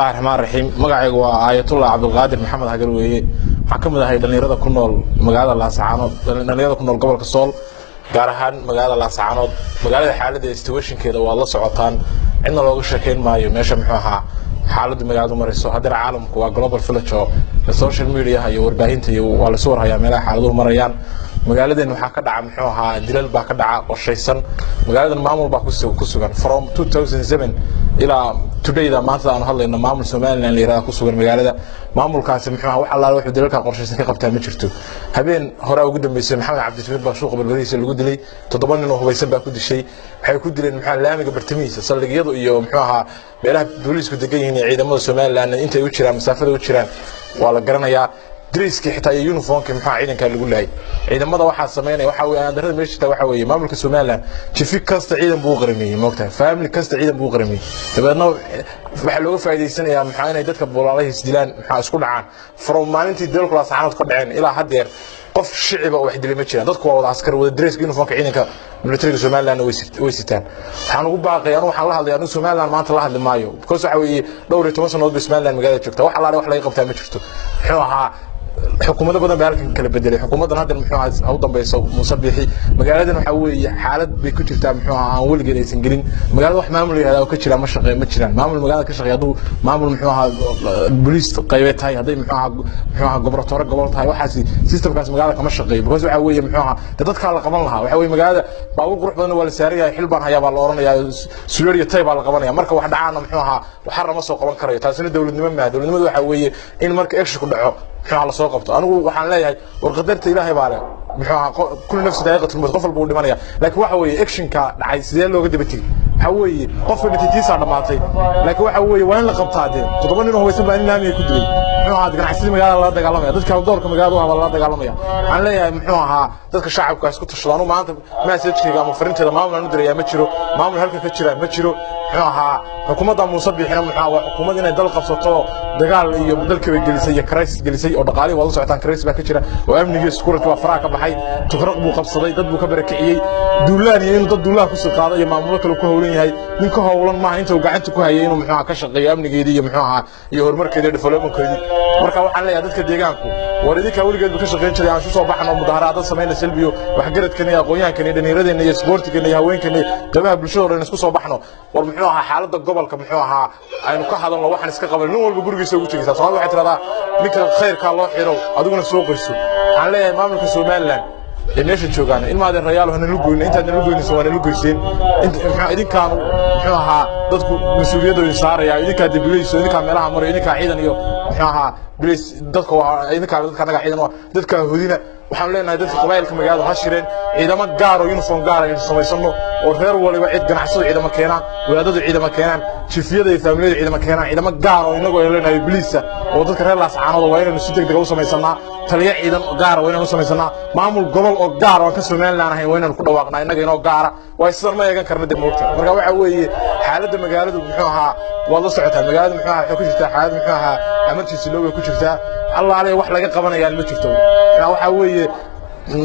الرحمن الرحيم magacaygu waa Ayatullah Abdul Qadir Maxamed Hagar weeye waxa kamid ahay dhalinyarada ku nool magaalada Laascaanood dhalinyarada ku nool gobolka Sool gaar ahaan magaalada Laascaanood magaalada xaaladda situationkeeda waa la socotaan cidna looga sheekeyn maayo meesha muxuu ahaa xaaladda magaalada marayso hadda caalamku waa global village oo social media iyo warbaahinta iyo waa la soo warhayaa meelaha xaaladdu marayaan magaaladan waxa ka dhaca muxuu ahaa dilal baa ka dhaca qorshaysan magaaladan maamul baa ku sugan from 2007 ilaa today da maanta aan hadlayno maamul Soomaaliland leeyahay ku sugan magaalada maamulkaasi muxuu ahaa wax alla wuxuu dilalka qorshaysan ka qabtaa ma jirto habeen hore ugu dambeysay Maxamed Cabdi Timiid baa suuqa balbadiisa lagu dilay 7 nin oo hubaysan baa ku dishay waxay ku dileen muxuu laamiga bartamiisa saldhigyadu iyo muxuu ahaa meelaha booliisku degan yihiin ciidamada Soomaaliland intay u jiraan masaafada u jiraan waa la garanayaa دريسكي حتى يونيفورم كم عيدن كان يقول لي عيدا ماذا واحد سمينا وحوي أنا درت مش تا وحوي ما ملك سومالا شوفي كاست عيدا بوغرمي موقتها فاهم لي كاست عيدا بوغرمي تبى إنه بحلو في هذه السنة يا محاينا يدك بقول عليه سدلان حاسكون عن فروم ما أنت ديرك راس عانود قدعين إلى حد دير قف الشعب واحد اللي متشين ضدك وضع عسكر ودريس يونيفورم كعيدا كملتري سومالا أنا ويستان حنقول باقي أنا وحلا هذا أنا سومالا ما طلع هذا مايو بكوس حوي دوري توماس نود بسمالا مقالة شفته وحلا وحلا يقبتها ما شفته حوها حكومة بدنا بعرف كل بدري حكومة هذا المحور أو ضبيص مصبيحي مقالة حوي حالة بكتير تام محور أول جليس إنجلين مقالة واحد معمول هذا وكتير مش شغال متشران معمول مقالة كشغال يضو معمول محور البوليس قيادات هاي هذا محور جبرتورة جبرت هاي واحد سيستم كاس مقالة كمش شغال بس حوي محور تدك على قبلها وحوي مقالة باول قروح بدنا ولا سارية حلبان هيا بالورنا يا سوريا طيب على قبلها مركب واحد عنا محور وحرم مصر قبل كريه تاسين الدولة النمى دولة النمى حوي إن مركب إيش كله على سوق قبطه أنا وحنا لا ورقدرت إلهي بعله كل نفس دقيقة المتقفل بقول لمانيا لكن وحوي إكشن كعايز زي اللي قد بتي حوي قفل بتتيس على معطي لكن وحوي وين لقبط هذا تطمن إنه هو يسمى إن لامي كدري هذا كان عسلي مجال الله دجالهم يا ذكر الدور كم مجال الله دجالهم يا أنا لا محوها ذكر الشعب كاس كنت شلانه ما أنت ما سيرتني قام فرنت هذا ما ندري يا متشرو ما من هلك كتشرا متشرو محوها حكومة مصبي حنا محوا حكومة إن دل قبصته دجال يبدل كبير جلسية كريس جلسية أو دقالي والله ساعتان كريس بكتشرا وأمني سكورة وفراك بحي تخرج بقبصة ضد بكبر كعي دولاني إنه ضد دولا كوس القاضي ما مملك الكهولين هاي من كهولان ما أنت وقعدت كهيين ومحوا كشقي أمني جديد محوا يهرمر كده دفلوم كده marka waxaan leeyahay dadka deegaanku waradika waligeed ka shaqeyn jiray aan soo baxno mudaharaad sameeyna silbiyo wax garadkan iyo aqoonyahankan iyo dhalinyarada iyo sportiga iyo haweenkan iyo qabaha bulshada oo isku soo baxno war muxuu ahaa xaaladda gobolka muxuu ahaa aynu ka hadalno waxaan iska qaban nin walba gurigiisa ugu tagaysa Soomaaliya waxay tiraahdaa ninka khayrka loo xiro adiguna soo qoyso waxaan leeyahay maamulka Soomaaliland meesha joogaan in maadin rayaal hana lu goyn inta lu goyn soo lu goyseen idinkaan muxuu ahaa dadku mas'uuliyadooda saaraya idinka dibiyayso idinka meelaha maray idinka ciidan iyo muxuu ahaa bilis dadka idinka naga ciidan dadka hudina waxaan leenahay dadka qabaylka magaalada ha shireen ciidamo gaar oo uniform gaar ah sameysano oo reer waliba cid ganacsado ciidamo keenaan wadaadadu ciidamo keenaan jifiyada iyo familada ciidamo keenaan ciidamo gaar oo inagu ay leenahay bilisa oo dadka reer Laascaanood waa inaynu si degdeg ah u sameysanaa taliye ciidan gaar waa inaynu sameysanaa maamul gobol oo gaar oo ka Soomaaliland ahayn waa inaynu ku dhawaaqnaa inaga inoo gaara way sidoo ma eegan karna dib moogta marka waxa weeye xaaladda magaaladu muxuu ahaa waa la socotaa magaalada muxuu ahaa ku jirtaa xaalad muxuu ahaa amartiisa loo ku jirtaa Allah عليه wax laga qabanayaan ma jirto waxa weeye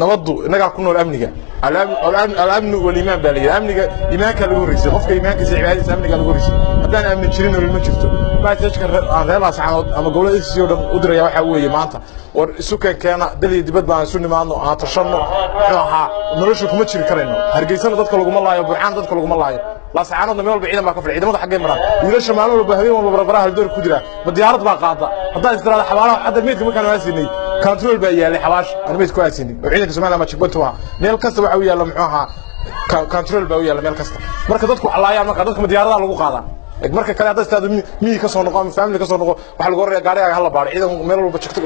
nabadu inaga ku nool amniga al-amn wal-iman baliya amniga iimaanka lagu horeysay qofka iimaankiisa cibaadadiisa amniga lagu horeysay hadaan amni jirin oo ma jirto ma tajka aan reer Laascaanood ama gobolada isii oo dhan u diraya waxa weeye maanta war isu keena dalii dibad baan isu nimaadno aan tashano waxa nolosha kuma jiri karayno hargeysana dadka lagu malaayo buuxaan dadka lagu malaayo Laascaanood meel walba ciidan baa ka fadhiya ciidamada xaggee maraan wiilasha maalin walba habeen walba barbaraha door ku jira ma diyaarad baa qaada hadaa istiraada xabaalaha hadda meedka ma kan waasinay كنترول بيالي حواش أنا ميت كويسيني وعندك زمان لما تشبتوها ميل كسر وعويا لما محوها كنترول بيالي ميل كسر مركز تدخل على أيام مركز تدخل مديارة لقو قاعدة مركز كذا تستعد مي كسر نقام فاملي كسر نقام وحل قرية قارية هلا بار إذا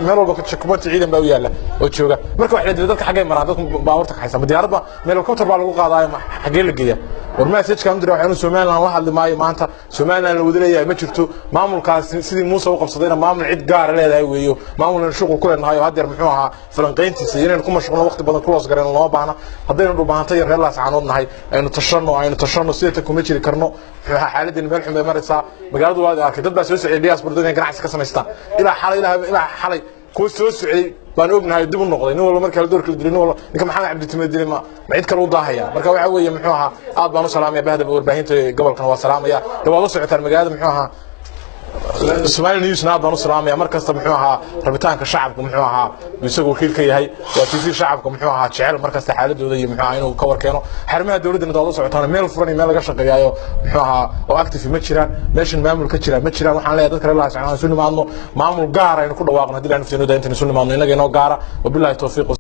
ميل بكتشكبت عيدا بيالي وتشوجا مركز واحد تدخل حاجة مرادك باورتك حسب مديارة ميل كتر بالقو قاعدة حاجة لقية ورما سيتش كم دري وحنا سومالنا واحد اللي معي ما أنت سومالنا الودرية ما شفتوا معمول كاس سيدي موسى وقف صدينا معمول عيد قار لا ذا ويو معمول الشغل كل النهاية وهذا يرمحوها فلنقين تسيرين نكون مشغولين وقت بدنا كل أصغرين الله بعنا هذين الربعان طير هلا سعنودنا هاي إنه تشرنوا سيرتكم يجري كرنو حالة الملح بمرسا بجد واحد كده بس يسوي الياس بردون يقرأ عسكر سمستا إلى حالة كوس يسوي baan ognahay dib u noqday nin walba marka la doorka la dilin wala ninka maxamed cabdi timiid dilima ma cid kale u daahaya marka waxa weeye muxuu ahaa aad baan u salaamay bahda warbaahinta gobolkan waa salaamaya waa la socotaan magaalada muxuu ahaa Somali News naad baan u salaamaya markasta muxuu ahaa rabitaanka shacabka muxuu ahaa isagu wakiilka yahay waa TV shacabka muxuu ahaa jecel markasta xaaladooda iyo muxuu ahaa inuu ka warkeeno xarimaha dawladda inta wada socotaan meel furan iyo meel laga shaqeeyo muxuu ahaa oo active ma jiraan meeshan maamul ka jira ma jiraan waxaan leeyahay dadka reer Laascaanood soo nimaadno maamul gaar ah in ku dhawaaqno hadii aan fiirino inta soo nimaadno inaga inoo gaara wabillahi tawfiiq